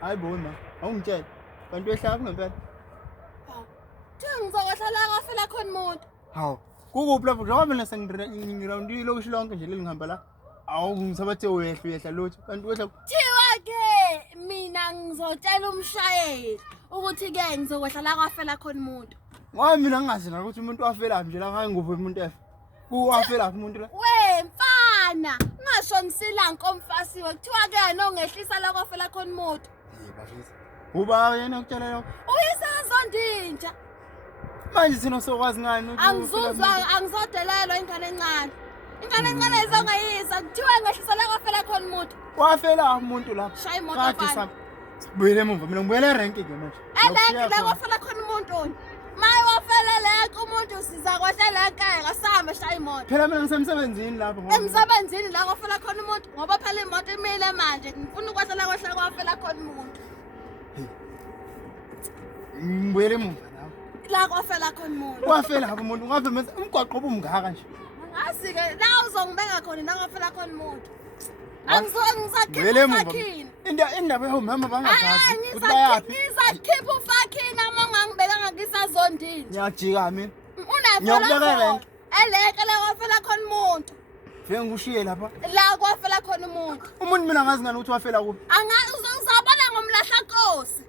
Hayi bona, awungitshela. Kanti wehlala ngempela. Hawu, ngizokwehla kwafela khona umuntu. Hawu, kukuphi lapho njengoba mina sengirandile lokhu lonke nje lengihamba la. Awu ngisabathe uyehla lutho. Kanti wehla Thiwa ke mina ngizotshela umshayeli ukuthi ke ngizokwehla la kwafela khona umuntu. ngoba mina ngingazi ukuthi umuntu wafela nje la ngangikuphi umuntu efe. Kuwafela umuntu la. We mfana, ungashonisila nkomfasiwe. Kuthiwa ke nongehlisa la kwafela khona umuntu. Bafisa. Uba yena ukutshela lokho. Uyisazondinja. Manje sino sokwazi ngani ukuthi Angizuzwa angizodelelwa ingane encane. Ingane encane izongayisa kuthiwa ngehlisa la kwafela khona umuntu. wafela umuntu la. Shaya imoto Kade mfana. sami. Sibuyele emuva mina ngibuyele rank ke manje. Elenke la kwafela khona umuntu. Maye wafela lenke umuntu siza kwahla lenke ngasama shaya imoto. Phela mina ngisemsebenzini lapho ngoba. Emsebenzini la kwafela khona umuntu ngoba phela imoto imile manje ngifuna ukwahla la kwafela khona umuntu. Ngibuyele emuva nawe. La kwafela khona umuntu. Wafela lapho umuntu ngave mase umgwaqo obumngaka nje. Ngazi ke la uzongibeka khona la kwafela khona umuntu. Ngibuyele emuva. Fakhini. Indaba yomama bangazazi ukuthi Hayi bayaphi. ngizakhipha ufakhini uma ungangibeka ngisazondini. Ngiyajika mina. Unafela khona. Elenke la kwafela khona umuntu. Vele ngikushiye lapha. La kwafela khona umuntu. Umuntu mina ngazi ngani ukuthi wafela kuphi. Uzabona ngomlahla Nkosi.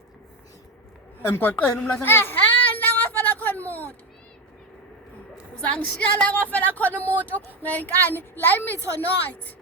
Emgwaqeni umlahla Nkosi. La kwafela khona umuntu. Uzangishiya la kwafela khona umuntu ngenkani la imitho night.